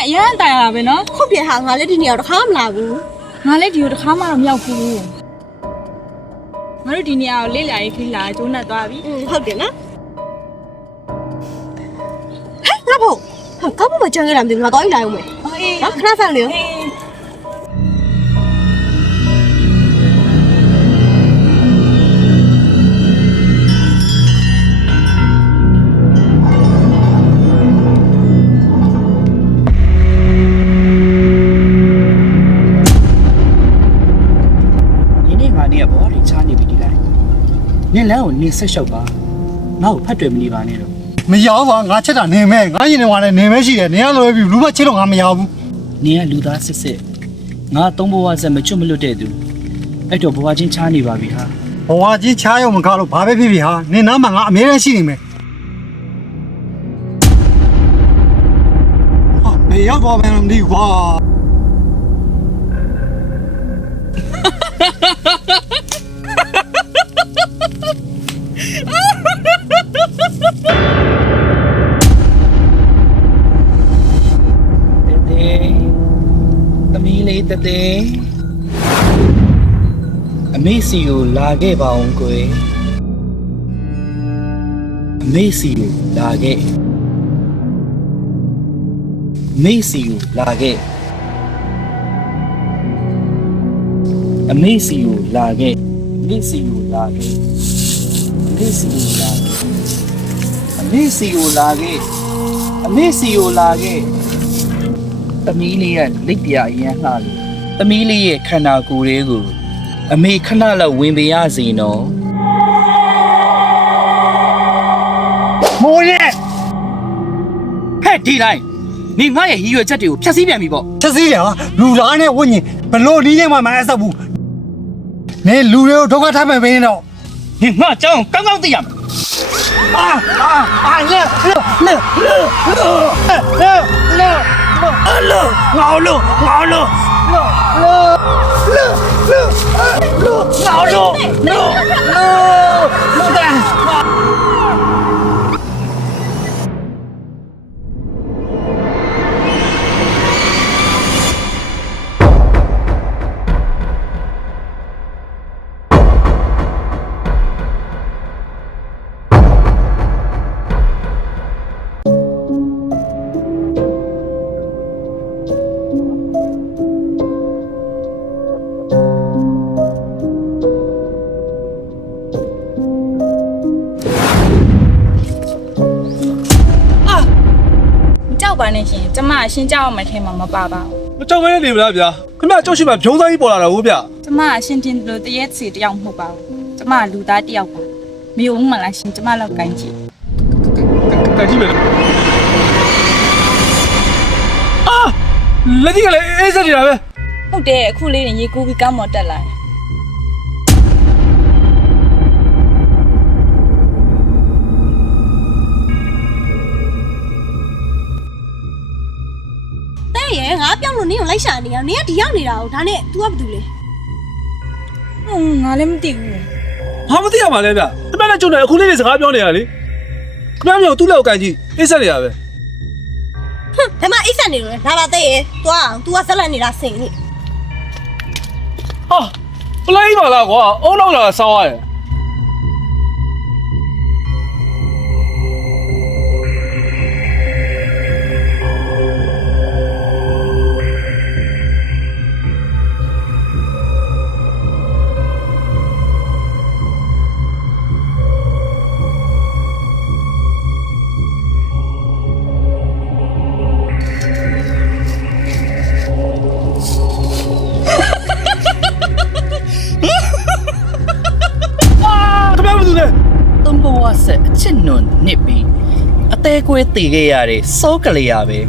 လည်းအရန်တိုင်ရတာပဲနော် ဟုတ်ပြဟာငါလည်းဒီနေရာတခါမလာဘူး ငါလည်းဒီကိုတစ်ခါမှတော့မရောက်ဘူးငါတို့ဒီနေရာကိုလေ့လာရေးခီးလာကျိုးနဲ့သွားပြီ ဟုတ်တယ်နော်ဟဲ့ငါဖို့ကောက်ဖို့မကြံခဲ့တာမသိဘူးငါတော့အိလာအောင်မယ် အေး နော်ခဏဆောင်လေ ဒီနေ့ငါနေရဘောဒီချားနေပြီဒီတိုင်းနင်းလမ်းကိုနင်းဆက်လျှောက်ပါငါ့ကိုဖတ်တွေ့မနေပါနဲ့တော့ မရောက်ပါငါချက်တာနေမဲငါရင်ထဲမှာလည်းနေမဲရှိတယ်နေရလွယ်ပြီလူမချစ်တော့ငါမရောက်ဘူး နင်းကလူသားစစ်စစ်ငါသုံးဘဝဆက်မချွတ်မလွတ်တဲ့သူအဲ့တော့ဘဝချင်းချားနေပါပြီဟာ ဘဝကြီးချားရုံမကားလို့ဘာပဲဖြစ်ဖြစ်ဟာနင်နားမှာငါအမြဲတမ်းရှိနေမယ်ဟာမရောက်တော့မယ်မသိဘူးကွာ တဲသမီးလေးတဲအမေစီကိုလာခဲ့ပါအောင်ကွယ်အမေစီကိုလာခဲ့အမေစီကိုလာခဲ့အမေစီကိုလာခဲ့အမေစီကိုလာခဲ့အမေစီကိုလာခဲ့အမေစီကိုလာခဲ့အမေစီကိုလာခဲ့သမီးလေးရဲ့လက်ပြအရန်လှလို့သမီးလေးရဲ့ခန္ဓာကိုယ်လေးကိုအမေခဏလောက်ဝင်ပြရစီနော် မိုးရဲ့ ဟဲ့ဒီတိုင်းနေငါရဲ့ရည်ရွယ်ချက်တွေကိုဖျက်ဆီးပြန်ပြီပေါ့ ချက်စီးတယ်ဟာလူသားနဲ့ဝိညာဉ်ဘလို့နီးနေမှမအဆက်ဘူးနေလူတွေကိုဒုက္ခထပ်မယ်ပဲတော့ နေငါအကြောင်းကောင်းကောင်းသိရမယ် အာလေငါလို့ငါလို့ကြောက်ပါနဲ့ရှင်ကျမအရှင်ကြောက်အောင်မထဲမှာမပါပါဘူး မကြောက်မဲနေမလားဗျာခင်ဗျကြောက်ရှိမှဖြုံးသားကြီးပေါ်လာတာဟုတ်ဗျာ ကျမအရှင်တင်လို့တရက်စီတယောက်မဟုတ်ပါဘူးကျမလူသားတယောက်ပါမယုံမှလားရှင်ကျမလောက်ကိုင်းကြည့် ကြည့်မယ်အာလက်ကြီးကလည်းအေးစက်နေတာပဲ ဟုတ်တယ်အခုလေးနေရေကူးပြီးကောင်းမော်တက်လာတယ် တဲ့ရငါပြောင်းလို့နင်းကိုလိုက်ရှာနေအောင်နင်ကဒီရောက်နေတာကိုဒါနဲ့ तू ကဘာတူလဲ ငါလည်းမသိဘူး ဟာမသိရမှာလဲဗျာခင်ဗျနဲ့ကျုံတယ်အခုလေးတွေစကားပြောနေရလေခင်ဗျမျိုးသူ့လက်ကိုကန်ကြည့်အေးစက်နေတာပဲ ဟမ်ဒါမှအိတ်ဆက်နေလို့ဒါပါတဲ့ရသွားအောင် तू ကဆက်လက်နေတာစင်နေ ဟာပလိုင်းပါလားကွာအုံလောက်လာဆောင်းရတယ် သုံးဘဝဆက်အချစ်နွန်နစ်ပြီးအသေးကွဲတည်ခဲ့ရတဲ့စောကလေးရပဲ